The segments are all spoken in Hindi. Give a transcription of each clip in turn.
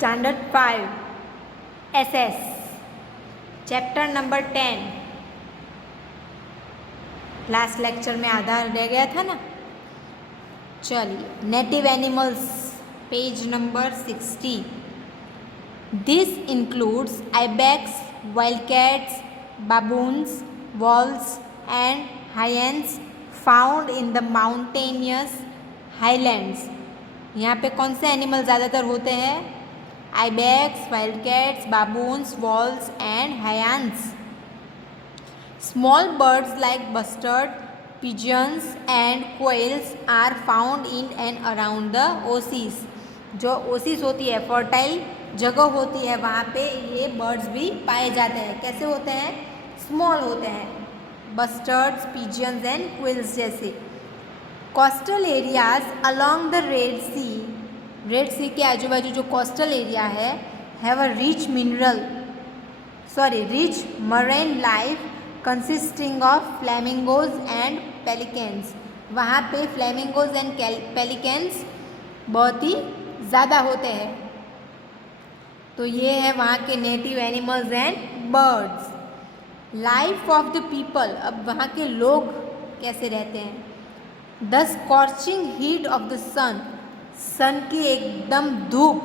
Standard 5 SS chapter number 10 last lecture में आधा रह गया था ना। चलिए, native animals page number 60। This includes ibex, wild cats, baboons, wolves and hyens found in the mountainous highlands। यहाँ पे कौन से एनिमल ज़्यादातर होते हैं? Ibex, wild cats, baboons, wolves and hyenas. Small birds like bustard, pigeons and quails are found in and around the oasis. जो ओसिस होती है, फर्टाइल जगह होती है, वहाँ पे ये बर्ड्स भी पाए जाते हैं। कैसे होते हैं? स्मॉल होते हैं, बस्टर्ड्स, पिजन्स एंड क्विल्स जैसे। Coastal areas along the Red Sea के आजू बाजू जो कोस्टल एरिया है, have a rich marine life consisting of flamingos and pelicans. वहाँ पे फ्लेमिंगोज एंड पेलिकन्स बहुत ही ज़्यादा होते हैं। तो ये है वहाँ के native animals and birds. Life of the people, अब वहाँ के लोग कैसे रहते हैं? The scorching heat of the sun की एकदम धूप,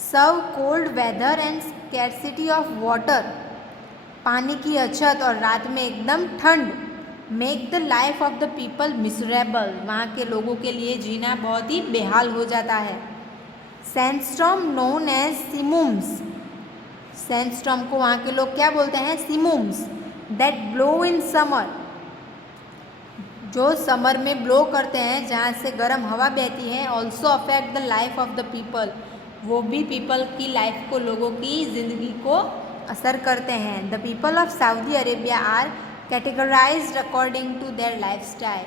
severe cold weather and scarcity of water, पानी की अछत और रात में एकदम ठंड, make the life of the people miserable, वहाँ के लोगों के लिए जीना बहुत ही बेहाल हो जाता है। सैंडस्टॉर्म नोन एज सिमुम्स, सैंडस्टॉर्म को वहाँ के लोग क्या बोलते हैं? सिमुम्स। दैट ब्लो इन समर, जो समर में ब्लो करते हैं, जहाँ से गर्म हवा बहती है। Also affect the life of the people, वो भी पीपल की लाइफ को, लोगों की ज़िंदगी को असर करते हैं। The people of Saudi Arabia are categorised according to their life style,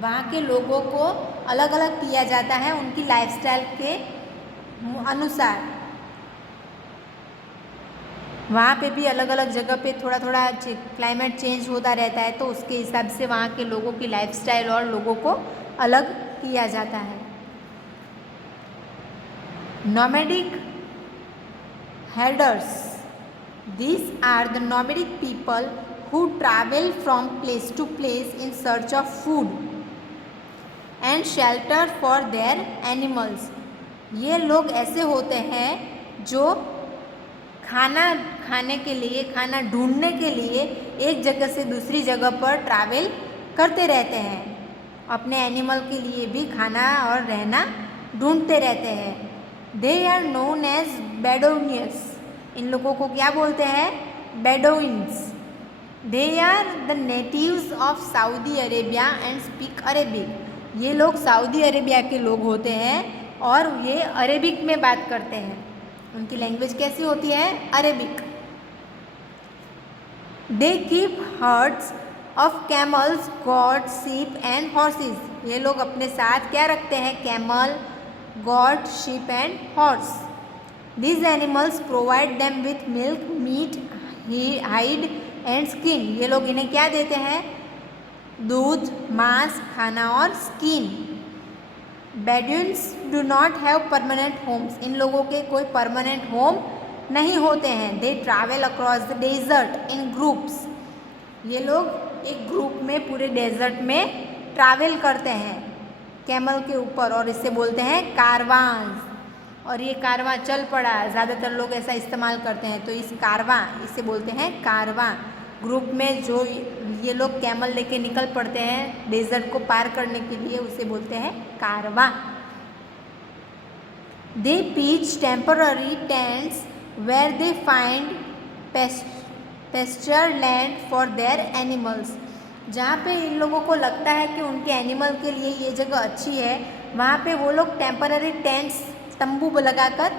वहाँ के लोगों को अलग अलग किया जाता है उनकी लाइफ स्टाइल के अनुसार। वहाँ पे भी अलग अलग जगह पे थोड़ा थोड़ा क्लाइमेट चेंज होता रहता है, तो उसके हिसाब से वहाँ के लोगों की लाइफस्टाइल और लोगों को अलग किया जाता है। Nomadic herders, this are the nomadic people who travel from place to place in search of food and shelter for their animals. ये लोग ऐसे होते हैं जो खाने के लिए, खाना ढूंढने के लिए एक जगह से दूसरी जगह पर ट्रैवल करते रहते हैं, अपने एनिमल के लिए भी खाना और रहना ढूंढते रहते हैं। They are known as Bedouins, इन लोगों को क्या बोलते हैं? Bedouins. They are the natives of Saudi Arabia and speak Arabic, ये लोग सऊदी अरेबिया के लोग होते हैं और ये अरेबिक में बात करते हैं। उनकी लैंग्वेज कैसी होती है? Arabic. They keep herds of camels, goat, sheep and horses, ये लोग अपने साथ क्या रखते हैं? Camel, goat, sheep and horse. These animals provide them with milk, meat, hide and skin, ये लोग इन्हें क्या देते हैं? दूध, मांस, खाना और skin. Bedouins do not have permanent homes, इन लोगों के कोई परमानेंट होम नहीं होते हैं। They travel across the desert in groups, ये लोग एक ग्रुप में पूरे डेजर्ट में ट्रैवल करते हैं कैमल के ऊपर, और इसे बोलते हैं कारवां। और ये कारवां चल पड़ा, ज़्यादातर लोग ऐसा इस्तेमाल करते हैं, तो इस कारवां, इसे बोलते हैं कारवां। ग्रुप में जो ये लोग कैमल लेके निकल पड़ते हैं डेजर्ट को पार करने के लिए, उसे बोलते हैं कारवां। They pitch temporary tents where they find pasture land for their animals, जहाँ पे इन लोगों को लगता है कि उनके एनिमल के लिए ये जगह अच्छी है, वहाँ पे वो लोग टेम्पररी टेंट्स, तंबू लगाकर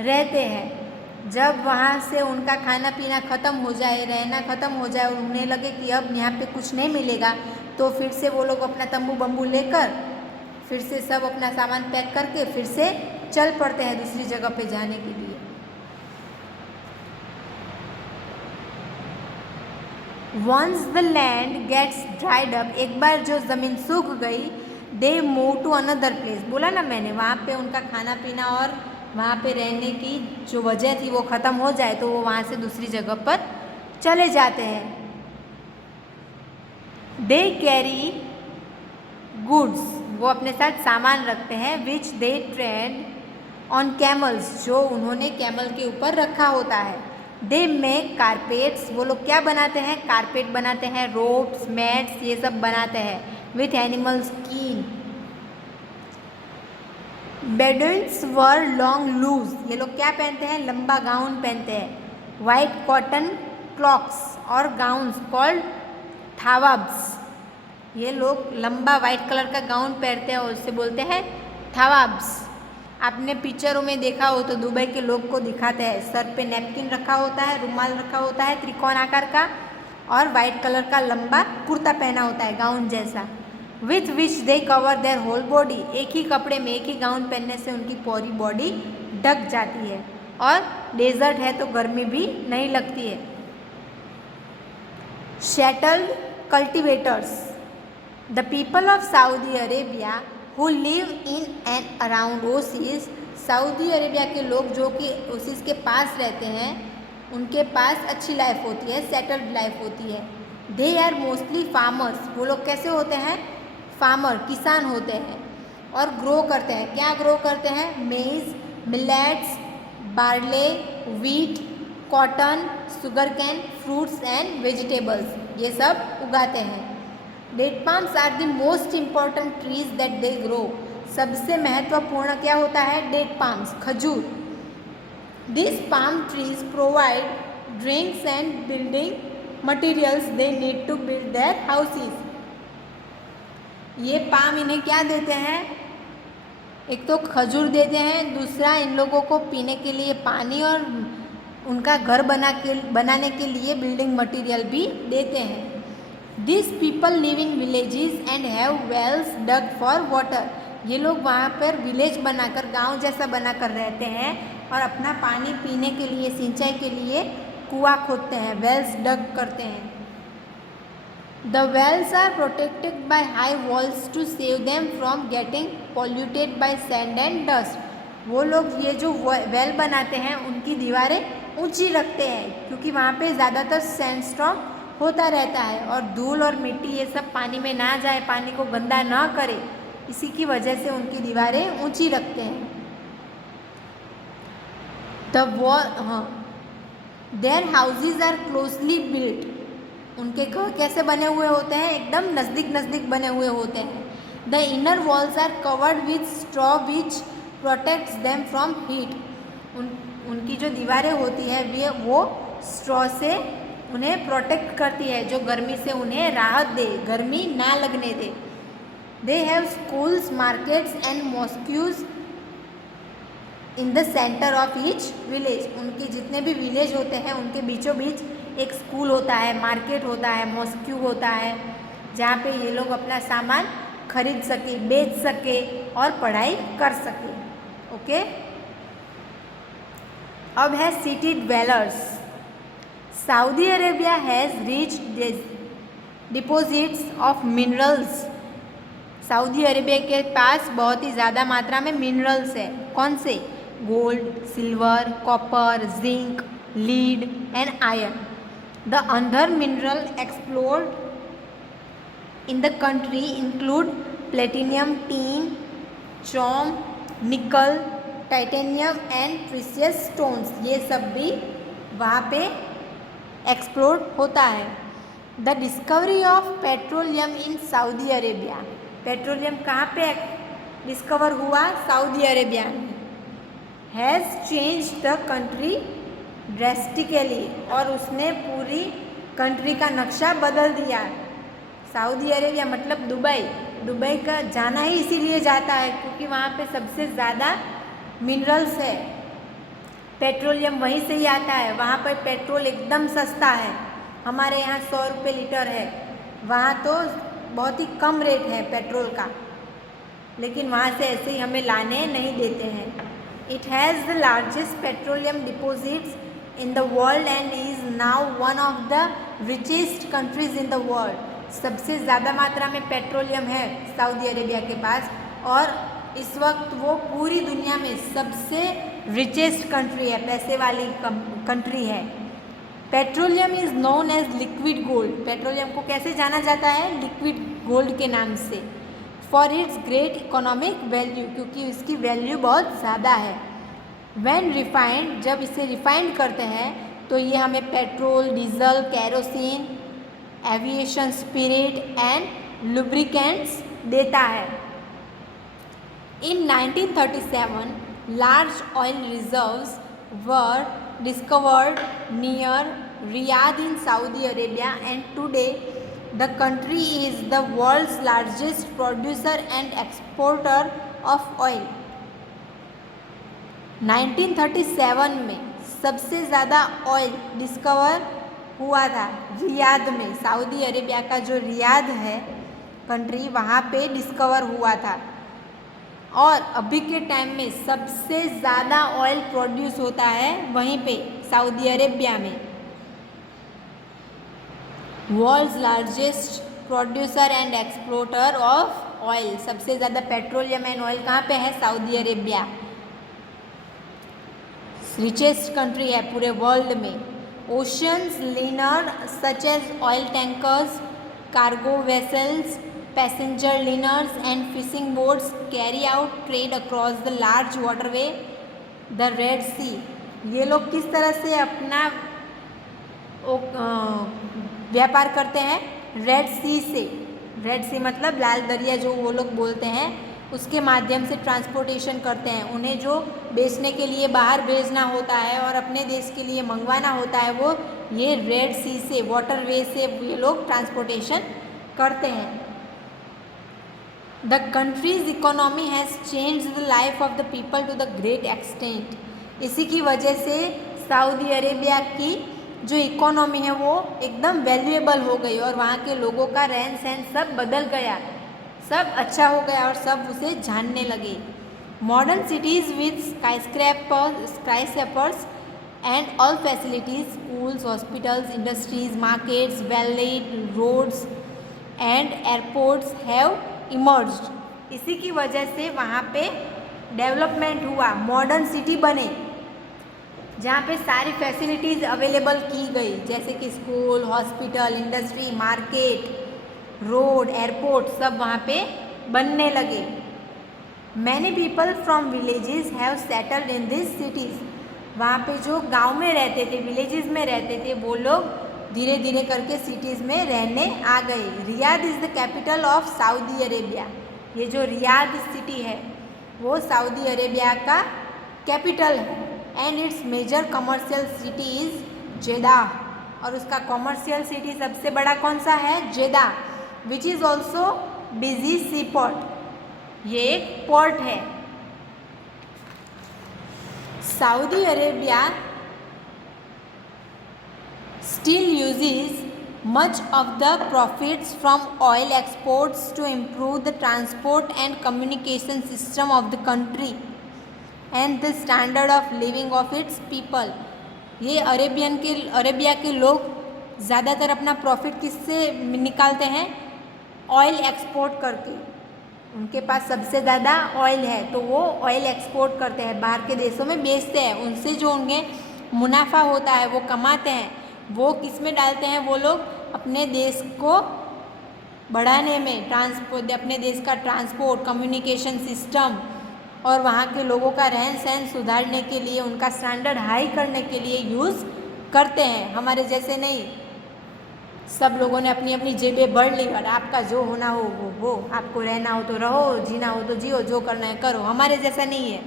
रहते हैं। जब वहाँ से उनका खाना पीना ख़त्म हो जाए, रहना ख़त्म हो जाए और उन्हें लगे कि अब यहाँ पे कुछ नहीं मिलेगा, तो फिर से वो लोग अपना तंबू बम्बू लेकर फिर से सब अपना सामान पैक करके फिर से चल पड़ते हैं दूसरी जगह पे जाने के लिए। Once the land gets dried up, एक बार जो ज़मीन सूख गई, they move to another place, बोला ना मैंने, वहाँ पे उनका खाना पीना और वहाँ पे रहने की जो वजह थी वो ख़त्म हो जाए तो वो वहाँ से दूसरी जगह पर चले जाते हैं। दे कैरी गुड्स, वो अपने साथ सामान रखते हैं, विच दे ट्रेंड ऑन कैमल्स, जो उन्होंने कैमल के ऊपर रखा होता है। दे मेक कारपेट्स, वो लोग क्या बनाते हैं, कारपेट बनाते हैं, रोप्स, मैट्स, ये सब बनाते हैं with animal skin. Bedouins wear long loose, ये लोग क्या पहनते हैं, लंबा गाउन पहनते हैं। वाइट कॉटन क्लॉक्स और गाउन्स कॉल्ड थावाब्स, ये लोग लंबा वाइट कलर का गाउन पहनते हैं और उससे बोलते हैं थावाब्स। आपने पिक्चरों में देखा हो तो दुबई के लोग को दिखाते हैं, सर पे नैपकिन रखा होता है, रुमाल रखा होता है त्रिकोण आकार का, और वाइट कलर का लंबा कुर्ता पहना होता है गाउन जैसा। With which they cover their whole body, एक ही कपड़े में एक ही गाउन पहनने से उनकी पूरी बॉडी ढक जाती है, और डेजर्ट है तो गर्मी भी नहीं लगती है। Settled cultivators, the people of Saudi Arabia who live in and around oasis, Saudi Arabia के लोग जो कि ओसिस के पास रहते हैं उनके पास अच्छी लाइफ होती है, सेटल्ड लाइफ होती है। दे आर मोस्टली फार्मर्स, वो लोग कैसे होते हैं, फार्मर, किसान होते हैं, और ग्रो करते हैं, क्या ग्रो करते हैं, maize, millets, barley, wheat, cotton, sugar cane, fruits and vegetables, ये सब उगाते हैं। Date palms are the most important trees that they grow, सबसे महत्वपूर्ण क्या होता है, डेट पाम्स, खजूर। This palm trees provide drinks and building materials they need to build their houses, ये पाम इन्हें क्या देते हैं, एक तो खजूर देते हैं, दूसरा इन लोगों को पीने के लिए पानी और उनका घर बनाने के लिए बिल्डिंग मटेरियल भी देते हैं। This people live in villages and have wells dug for water, ये लोग वहाँ पर विलेज बनाकर, गांव जैसा बनाकर रहते हैं और अपना पानी पीने के लिए, सिंचाई के लिए कुआं खोदते हैं, वेल्स डग करते हैं। The wells are protected by high walls to save them from getting polluted by sand and dust, वो लोग ये जो वेल बनाते हैं उनकी दीवारें ऊंची रखते हैं क्योंकि वहाँ पे ज़्यादातर सैंडस्टॉर्म होता रहता है और धूल और मिट्टी ये सब पानी में ना जाए, पानी को गंदा ना करे, इसी की वजह से उनकी दीवारें ऊंची रखते हैं। The wall, their houses are closely built, उनके घर कैसे बने हुए होते हैं, एकदम नज़दीक नज़दीक बने हुए होते हैं। The inner walls are covered with straw which protects them from heat, उनकी जो दीवारें होती है वो स्ट्रॉ से उन्हें प्रोटेक्ट करती है, जो गर्मी से उन्हें राहत दे, गर्मी ना लगने दे। They have schools, markets and mosques in the centre of each village, उनके जितने भी विलेज होते हैं उनके बीचों बीच एक स्कूल होता है, मार्केट होता है, मॉस्क्यू होता है, जहाँ पे ये लोग अपना सामान खरीद सके, बेच सके और पढ़ाई कर सके। ओके, अब है city dwellers. Saudi Arabia has rich deposits of minerals, Saudi Arabia के पास बहुत ही ज़्यादा मात्रा में मिनरल्स है, कौन से, gold, silver, copper, zinc, lead and iron. The other mineral explored in the country include platinum, tin, Chaum, निकल, टाइटेनियम एंड प्रीशियस स्टोन्स, ये सब भी वहाँ पे एक्सप्लोर होता है। The discovery of petroleum in Saudi Arabia, petroleum कहाँ पे डिस्कवर हुआ, सऊदी अरेबिया में। Has change the country drastically, और उसने पूरी कंट्री का नक्शा बदल दिया। सऊदी अरेबिया मतलब दुबई, दुबई का जाना ही इसीलिए जाता है क्योंकि वहाँ पे सबसे ज़्यादा मिनरल्स है, पेट्रोलियम वहीं से ही आता है, वहाँ पर पेट्रोल एकदम सस्ता है, हमारे यहाँ 100 रुपये लीटर है, वहाँ तो बहुत ही कम रेट है पेट्रोल का, लेकिन वहाँ से ऐसे ही हमें लाने नहीं देते हैं। It has the largest petroleum deposits in the world and is now one of the richest countries in the world, सबसे ज़्यादा मात्रा में पेट्रोलियम है सऊदी अरेबिया के पास और इस वक्त वो पूरी दुनिया में सबसे रिचेस्ट कंट्री है, पैसे वाली कंट्री है। Petroleum is known as liquid gold. Petroleum को कैसे जाना जाता है? लिक्विड गोल्ड के नाम से। For its great economic value, क्योंकि इसकी वैल्यू बहुत ज़्यादा है। व्हेन रिफाइंड, जब इसे रिफाइंड करते हैं तो ये हमें petrol, diesel, kerosene, aviation spirit and lubricants देता है। इन 1937 large oil reserves were discovered near Riyadh in Saudi Arabia, and today the country is the world's largest producer and exporter of oil. 1937 में सबसे ज़्यादा ऑयल डिस्कवर हुआ था रियाद में। सऊदी अरेबिया का जो रियाद है कंट्री, वहाँ पे डिस्कवर हुआ था। और अभी के टाइम में सबसे ज़्यादा ऑयल प्रोड्यूस होता है वहीं पे सऊदी अरेबिया में। World's largest producer and exporter of oil, सबसे ज़्यादा पेट्रोलियम एंड ऑयल कहाँ पे है? Saudi Arabia. रिचेस्ट कंट्री है पूरे वर्ल्ड में। Oceans liners such as oil tankers, cargo vessels, passenger liners and fishing boats carry out trade across the large waterway the Red Sea. ये लोग किस तरह से अपना व्यापार करते हैं? रेड सी से। रेड सी मतलब लाल दरिया जो वो लोग बोलते हैं, उसके माध्यम से ट्रांसपोर्टेशन करते हैं। उन्हें जो बेचने के लिए बाहर भेजना होता है और अपने देश के लिए मंगवाना होता है, वो ये रेड सी से, वाटरवे से ये लोग ट्रांसपोर्टेशन करते हैं। The country's economy has changed the life of the people to the great extent. इसी की वजह से सऊदी अरेबिया की जो इकोनॉमी है वो एकदम वैल्यूएबल हो गई और वहाँ के लोगों का रहन सहन सब बदल गया, सब अच्छा हो गया और सब उसे जानने लगे। Modern cities with skyscrapers and all facilities, schools, hospitals, industries, markets, valley, roads and airports have emerged. इसी की वजह से वहाँ पे डेवलपमेंट हुआ, मॉडर्न सिटी बने जहाँ पे सारी फैसिलिटीज़ अवेलेबल की गई, जैसे कि school, hospital, industry, market, road, airport सब वहाँ पे बनने लगे। Many people from villages have settled in this cities. वहाँ पे जो गांव में रहते थे, विलेजेस में रहते थे, वो लोग धीरे धीरे करके सिटीज़ में रहने आ गए। Riyadh is the capital of Saudi Arabia. ये जो रियाद सिटी है वो सऊदी अरेबिया का कैपिटल है। And its major commercial city is Jeddah. और उसका कमर्शियल सिटी सबसे बड़ा कौन सा है? Jeddah, which is also busy sea port. ये एक पोर्ट है। Saudi Arabia still uses much of the profits from oil exports to improve the transport and communication system of the country and the standard of living of its people. ये अरेबिया के लोग ज़्यादातर अपना प्रॉफिट किससे निकालते हैं? ऑयल एक्सपोर्ट करके। उनके पास सबसे ज़्यादा ऑयल है तो वो ऑयल एक्सपोर्ट करते हैं, बाहर के देशों में बेचते हैं। उनसे जो उन्हें मुनाफा होता है वो कमाते हैं, वो किस में डालते हैं? वो लोग अपने देश को बढ़ाने में, अपने देश का ट्रांसपोर्ट, कम्युनिकेशन सिस्टम और वहाँ के लोगों का रहन सहन सुधारने के लिए, उनका स्टैंडर्ड हाई करने के लिए यूज़ करते हैं। हमारे जैसे नहीं, सब लोगों ने अपनी अपनी जेबें भर ली और आपका जो होना हो वो हो, आपको रहना हो तो रहो, जीना हो तो जियो, जो करना है करो। हमारे जैसा नहीं है।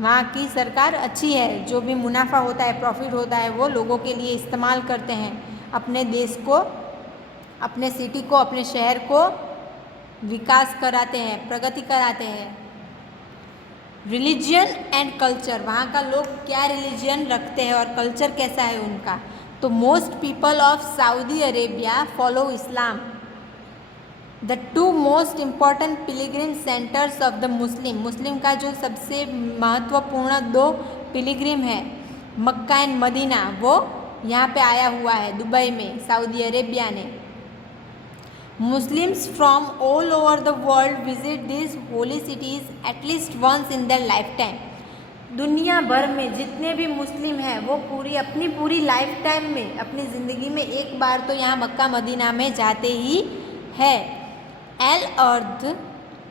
वहाँ की सरकार अच्छी है, जो भी मुनाफा होता है, प्रॉफिट होता है, वो लोगों के लिए इस्तेमाल करते हैं। अपने देश को, अपने सिटी को, अपने शहर को विकास कराते हैं, प्रगति कराते हैं। रिलीजियन एंड कल्चर, वहाँ का लोग क्या रिलीजियन रखते हैं और कल्चर कैसा है उनका? तो most people of Saudi Arabia follow Islam. The two most important pilgrim centres of the Muslim का जो सबसे महत्वपूर्ण दो पिलिग्रिम है, मक्का एंड मदीना, वो यहाँ पे आया हुआ है दुबई में, सऊदी अरेबिया ने। Muslims from all over the world visit these holy cities at least once in their lifetime. दुनिया भर में जितने भी मुस्लिम हैं वो अपनी पूरी लाइफ टाइम में, अपनी ज़िंदगी में एक बार तो यहाँ मक्का मदीना में जाते ही है. एल अर्द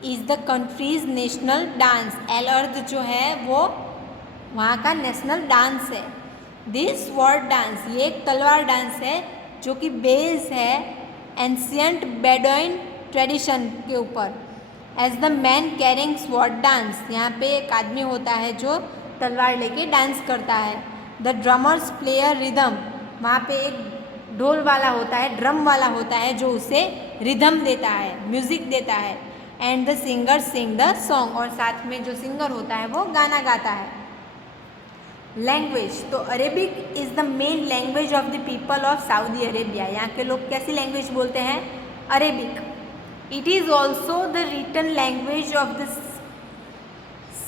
is the countries national dance. L अर्द जो है वो वहाँ का नेशनल डांस है. दिस स्वॉर्ड डांस, ये एक तलवार डांस है जो कि बेस है एंशियंट बेडोइन ट्रेडिशन के ऊपर. As the man carrying sword dance, यहाँ पे एक आदमी होता है जो तलवार लेके डांस करता है. द ड्रमर्स प्लेयर रिदम, वहाँ पे एक ढोल वाला होता है, ड्रम वाला होता है जो उसे रिदम देता है, म्यूज़िक देता है. And the singer sing the song, और साथ में जो सिंगर होता है वो गाना गाता है. लैंग्वेज, तो Arabic is the main language of the people of Saudi Arabia. यहाँ के लोग कैसी लैंग्वेज बोलते हैं? Arabic. It is also the written language of the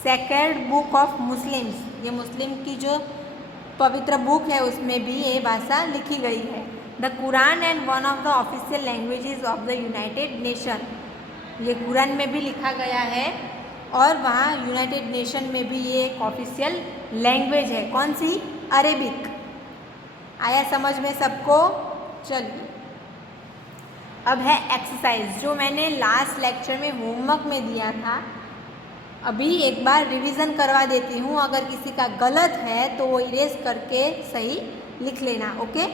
sacred book of Muslims. ये मुस्लिम की जो पवित्र बुक है उसमें भी ये भाषा लिखी गई है. The Quran and one of the official languages of the United nation, ये कुरान में भी लिखा गया है और वहाँ यूनाइटेड नेशन में भी ये एक ऑफिशियल लैंग्वेज है. कौन सी? अरेबिक. आया समझ में सबको? चलिए अब है एक्सरसाइज, जो मैंने लास्ट लेक्चर में होमवर्क में दिया था. अभी एक बार रिवीजन करवा देती हूँ, अगर किसी का गलत है तो वो इरेज करके सही लिख लेना. ओके,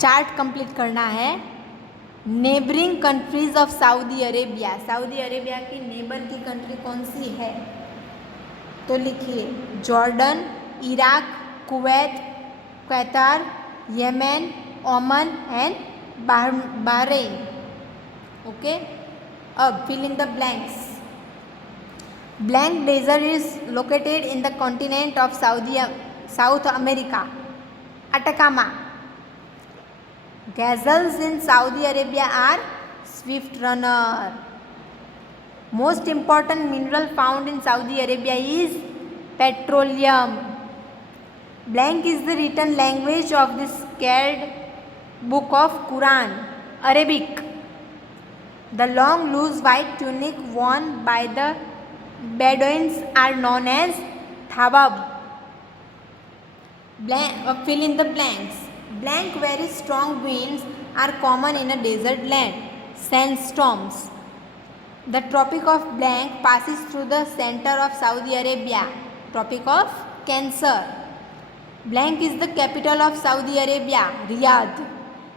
चार्ट कंप्लीट करना है. Neighbouring countries of Saudi Arabia. Saudi Arabia की नेबर की कंट्री कौन सी है? तो लिखिए Jordan, Iraq, Kuwait, Qatar, Yemen, Oman and Bahrain. Okay, अब fill in the blanks. Blank desert is located in the continent of South America. Atacama. Gazelles in Saudi Arabia are swift runner. Most important mineral found in Saudi Arabia is petroleum. Blank is the written language of the sacred book of Quran, Arabic. The long loose white tunic worn by the Bedouins are known as thawab. Fill in the blanks. Blank, very strong winds are common in a desert land. Sandstorms. The Tropic of Blank passes through the center of Saudi Arabia. Tropic of Cancer. Blank is the capital of Saudi Arabia, Riyadh.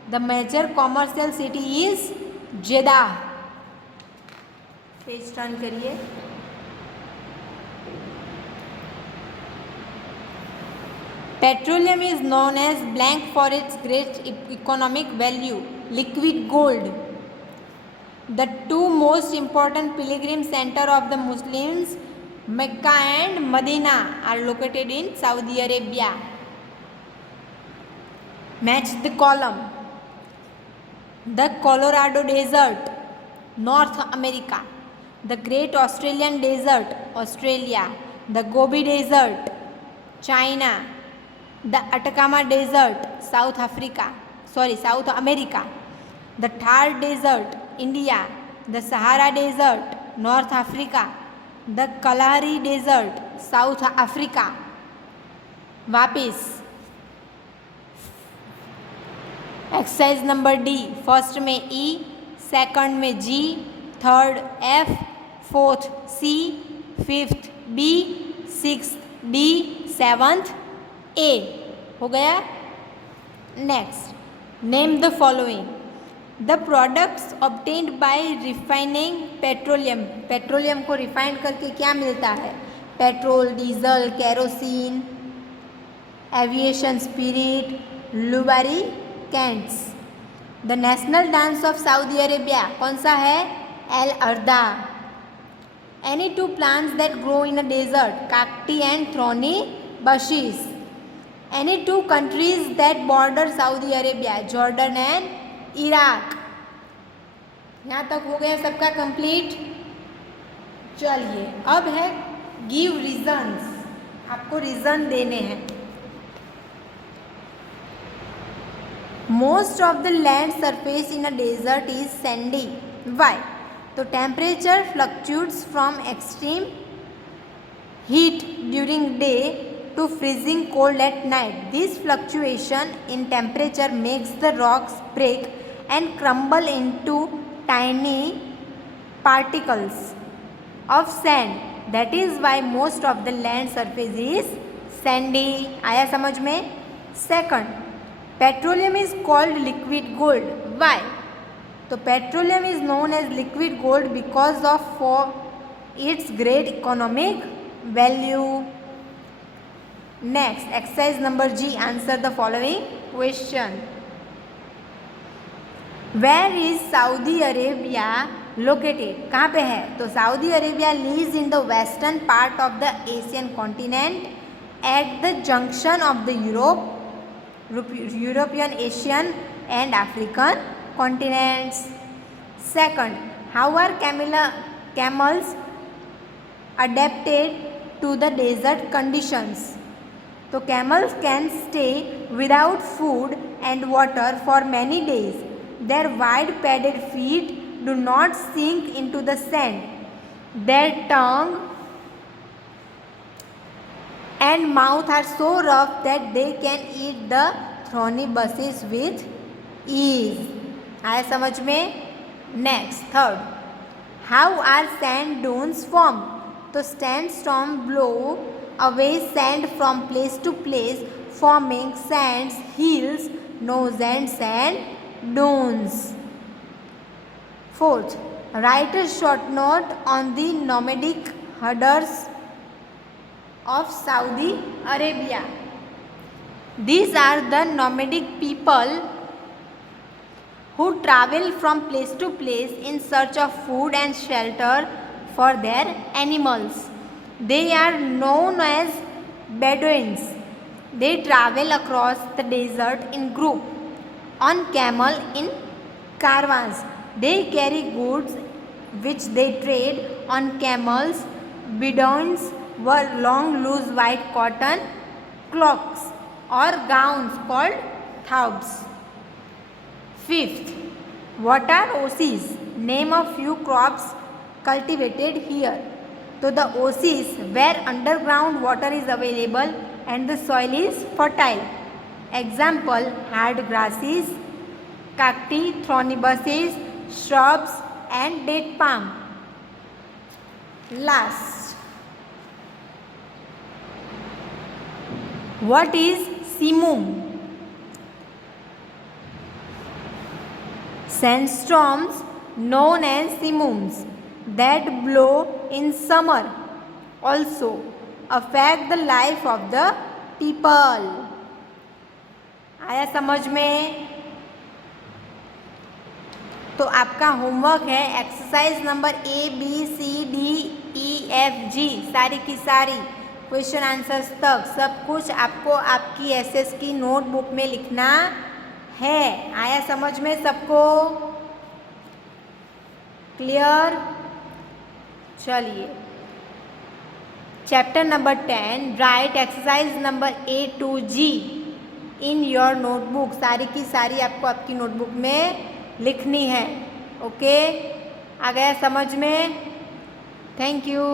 The major commercial city is Jeddah. Page turn करिए. Petroleum is known as blank for its great economic value. Liquid gold. The two most important pilgrim center of the Muslims, Mecca and Medina, are located in Saudi Arabia. Match the column. The Colorado Desert, North America. The Great Australian Desert, Australia. The Gobi Desert, China. The Atacama Desert, South America. The Thar Desert, India. The Sahara Desert, North Africa. The Kalahari Desert, South Africa. वापिस एक्सरसाइज नंबर डी. फर्स्ट में ई, सेकंड में G, third F, fourth C, fifth B, sixth D, seventh A. हो गया. Next, name the following. The products obtained by refining petroleum. Petroleum को रिफाइन करके क्या मिलता है? Petrol, diesel, kerosene, aviation spirit, lubricants. The national dance of Saudi Arabia कौन सा है? Al Ardah. Any two plants that grow in a desert, cacti and thorny bushes. Any two countries that border Saudi Arabia, Jordan and Iraq. यहाँ तक हो गया सबका कंप्लीट. चलिए अब है गिव रीजन्स. आपको रीज़न देने हैं. Most of the land surface in a desert is sandy. Why? तो temperature fluctuates from extreme heat during day to freezing cold at night. This fluctuation in temperature makes the rocks break and crumble into tiny particles of sand. That is why most of the land surface is sandy. आया समझ में? Second, petroleum is called liquid gold. Why? तो petroleum is known as liquid gold because of for its great economic value. Next, exercise number G. Answer the following question. Where is Saudi Arabia located? कहाँ पे है? तो Saudi Arabia lies in the western part of the Asian continent at the junction of the European, Asian and African continents. Second, how are camels adapted to the desert conditions? तो camels can stay without food and water for many days. Their wide padded feet do not sink into the sand. Their tongue and mouth are so rough that they can eat the thorny bushes with ease. आया समझ में? Next, third, how are sand dunes formed? तो sandstorm blow away sand from place to place, forming sands, hills, snows and sand dunes. Fourth, write a short note on the nomadic herders of Saudi Arabia. These are the nomadic people who travel from place to place in search of food and shelter for their animals. They are known as Bedouins. They travel across the desert in group, on camel in caravans. They carry goods which they trade on camels. Bedouins were long loose white cotton cloaks or gowns called thawbs. Fifth, what are oases? Name a few crops cultivated here. So the oases where underground water is available and the soil is fertile. Example, hard grasses, cacti, thorny bushes, shrubs and date palm. Last, what is simum? Sandstorms known as simums that blow in summer also affect the life of the people. आया समझ में? तो आपका होमवर्क है एक्सरसाइज नंबर ABCDEFG सारी की सारी क्वेश्चन आंसर्स तक सब कुछ आपको आपकी एसएस की नोटबुक में लिखना है. आया समझ में सबको? क्लियर? चलिए, chapter number 10 right exercise number A to G in your notebook. सारी की सारी आपको आपकी नोटबुक में लिखनी है. ओके, आ गया समझ में? Thank you.